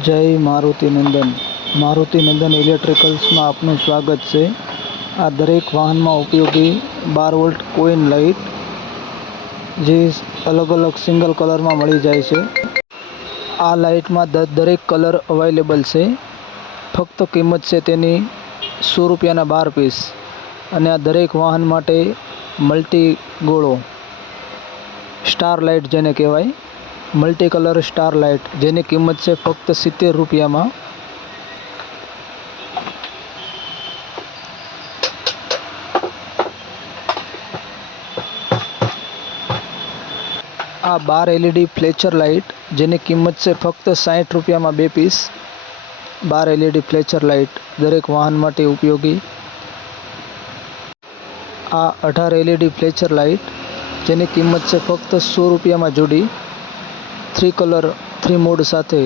જય મારુતિનંદન ઇલેક્ટ્રિકલ્સમાં આપનું સ્વાગત છે। આ દરેક વાહનમાં ઉપયોગી 12 વોલ્ટ કોઇન લાઇટ જે અલગ અલગ સિંગલ કલરમાં મળી જાય છે। આ લાઇટમાં દરેક કલર અવેલેબલ છે। ફક્ત કિંમત છે તેની 100 રૂપિયાના 12 પીસ। અને આ દરેક વાહન માટે મલ્ટી ગોળો સ્ટાર લાઇટ જેને કહેવાય, મલ્ટી કલર સ્ટાર લાઇટ જેની કિંમત છે ફક્ત 70 રૂપિયામાં। આ 12 LED ફ્લેચર લાઇટ જેની કિંમત છે ફક્ત 60 રૂપિયામાં 2 પીસ। 12 LED ફ્લેચર લાઇટ દરેક વાહન માટે ઉપયોગી। આ 18 LED ફ્લેચર લાઇટ જેની કિંમત છે ફક્ત 100 રૂપિયામાં જોડી, 3 કલર 3 મોડ સાથે।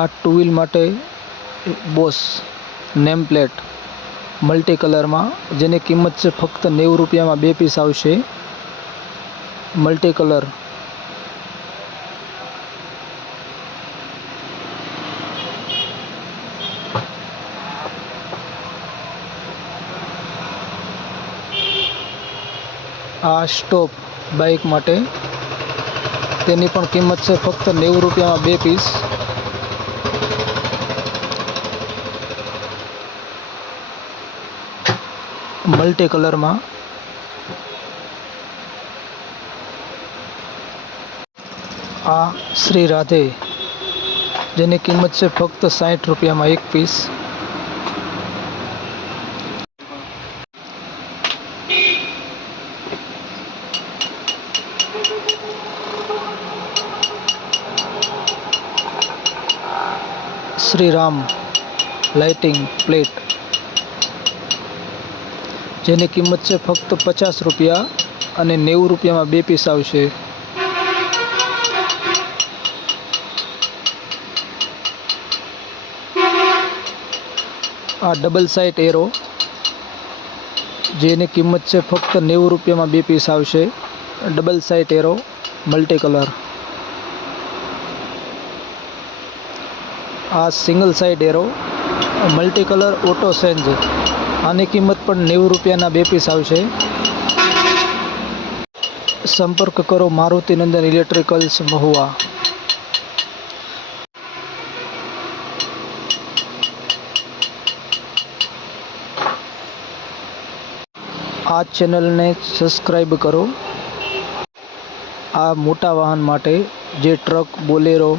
આ 2 વ્હીલ માટે બોસ નેમ પ્લેટ મલ્ટી કલરમાં જેની કિંમત છે ફક્ત 90 રૂપિયામાં 2 પીસ આવશે, મલ્ટી કલર। આ સ્ટોપ બાઇક માટે તેની પણ કિંમત છે ફક્ત 90 રૂપિયામાં 2 પીસ। મલ્ટી કલરમાં। આ શ્રી રાધે જેની કિંમત છે ફક્ત 60 રૂપિયામાં 1 પીસ। શ્રી રામ લાઇટિંગ પ્લેટ જેની કિંમત છે ફક્ત 50 રૂપિયા અને 90 રૂપિયામાં 2 પીસ આવશે। આ ડબલ સાઇડ એરો જેની કિંમત છે ફક્ત 90 રૂપિયામાં 2 પીસ આવશે, double side arrow multi colour. આ single side arrow multi colour auto change આની કિંમત પણ 90 રૂપિયાના 2 પીસ આવશે। સંપર્ક કરો મારુતિનંદન ઇલેક્ટ્રિકલ્સ મહુવા। આ ચેનલને સબસ્ક્રાઈબ કરો। આ મોટા વાહન માટે જે ટ્રક, બોલેરો,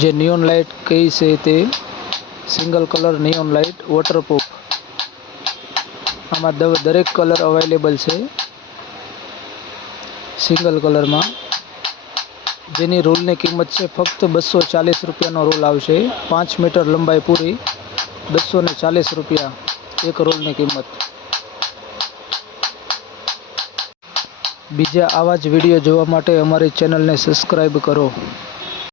જે નિયોન લાઇટ કહી છે તે single colour neon light waterproof. આમાં દરેક કલર અવેલેબલ છે સિંગલ કલરમાં, જેની રોલની કિંમત છે ફક્ત 240 રૂપિયાનો રોલ આવશે। 5 મીટર લંબાઈ પૂરી, 240 રૂપિયા એક રોલની કિંમત। બીજા આવા જ વિડીયો જોવા માટે અમારી ચેનલને સબસ્ક્રાઈબ કરો।